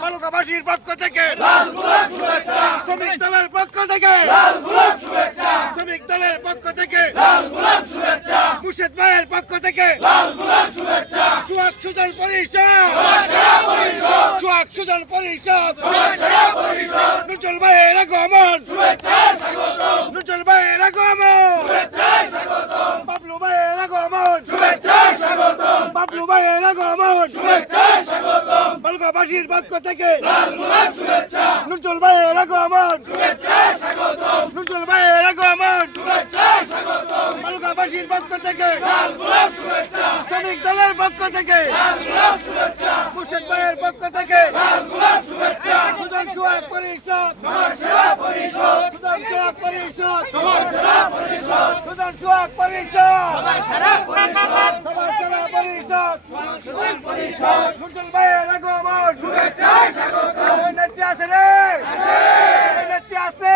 বালুকাবাসীর পক্ষ থেকে শ্রমিক দলের পক্ষ থেকে শ্রমিক দলের পক্ষ থেকে মুর্শিদ ভাইয়ের পক্ষ থেকে চুয়াক সুজন পরিষদ চুয়াক সুজন পরিষদ নুজুল ভাইয়ের আগমন নুজুল ভাইয়ের আগমন বাবলু ভাইয়ের আগমন বাবলু ভাইয়ের আগমন বালুকাবাসীর পক্ষ থেকে নুজুল ভাইয়ের আগমন নুজুল ভাইয়ের আগমন বালুকাবাসীর পক্ষ থেকে শ্রমিক দলের পক্ষ থেকে মুর্শিদ ভাইয়ের পক্ষ থেকে সুজন চুয়াক পরিষদ সুজন চুয়াক পরিষদ সুজন চুয়াক পরিষদ সবার সেরা পরিষদ নুজুল ভাইয়ের আগমন নেত্রী আছে রে নেত্রী আছে